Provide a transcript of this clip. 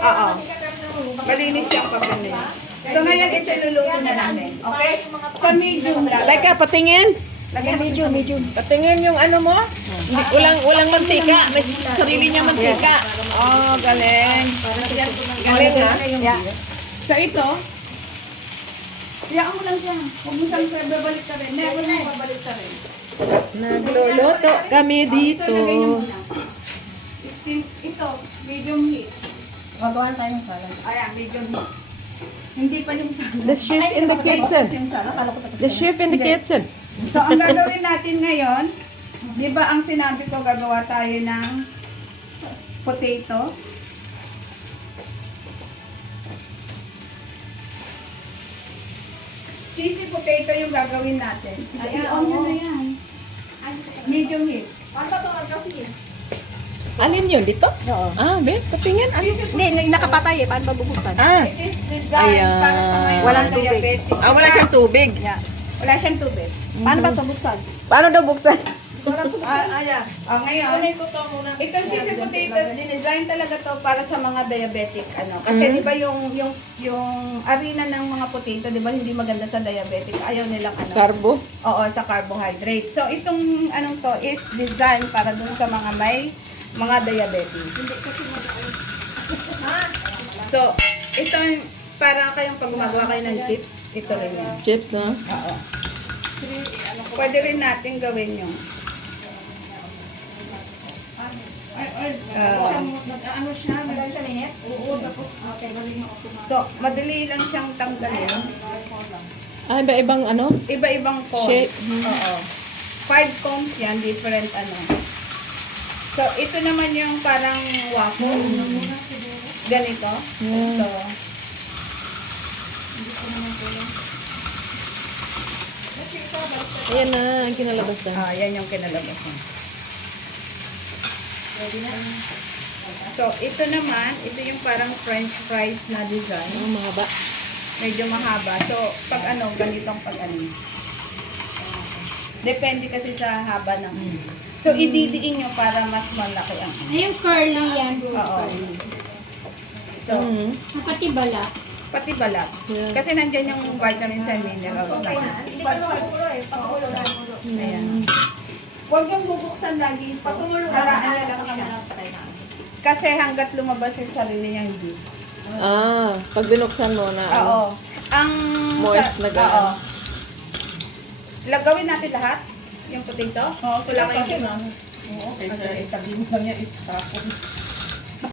Oo. Malinis yung papel na yun. So ngayon ito iluluto na namin. Okay? Sa medium lang. Teka, patingin. Lagyan medium. Patingin yung ano mo. Hindi, walang mantika. May sarili niya mantika. Oh, galing. Galing ha? Yeah. So ito, iyaan mo lang dyan. Huwag mo siyang babalik ka rin. Meron mo babalik ka rin. Nagluluto kami dito. Ito, lagay niyo muna. Steam, ito, medium heat. Magawa tayo ng salad. Ayan, medium heat. Hindi pa yung salad. The chef in the kitchen. Yung salad, kala ko tapos The na. chef in the kitchen. So, ang gagawin natin ngayon, di ba ang sinabi ko gagawa tayo ng potato? Cheesy potato yung gagawin natin. I-on nyo na yan. Medium heat. Alin yun? Dito? Oo. Ah, be, patingin. Hindi, nakapatay eh. Paano babubuksan? Ah, It is designed Ayan. para sa may Walang mga tubig. diabetic. wala siyang tubig. Yeah. Wala siyang tubig. Paano ba ito buksan? Paano daw buksan? Ayan. Ngayon, itong cheesy potatoes, dinesign talaga to para sa mga diabetic. Kasi di ba yung arena ng mga potato, di ba hindi maganda sa diabetic. Ayaw nilang Carbo. Oo, sa carbohydrates. So, itong anong to is designed para dun sa mga may mga diabetes. So, ito para kayong pag gumagawa kayo ng chips, ito rin yun. Chips, no? Oo. Pwede rin natin gawin yung so, madali lang siyang tanggalin. Ah, iba-ibang ano? Iba-ibang cones. Shape. Oo. 5 cones yan, different ano. So, ito naman yung parang waffle. Ganito. Yeah. So, Ayan na, ang kinalabas na. yan yung kinalabasan. So, ito naman, ito yung parang french fries na design. Ang mga ba? Medyo mahaba. So, pag ano, ganitong pag ano. Depende kasi sa haba ng. So, ididiin nyo para mas malaki ang. Yung curly yan. Oo. So, Mhm. Pati bala. pati balat. Yeah. Kasi nandyan yung vitamins and minerals na. Ayan. Huwag yung bubuksan lagi. Patulong lang siya. Kasi hanggat lumabas yung sarili niyang juice. Ah, pag binuksan mo na. ano. Oo. Ang Moist na ganun. Oo. Lagawin natin lahat? Yung potato? Oo, Kasi na. Oo, okay. Sa itabi mo lang yan. Itapon.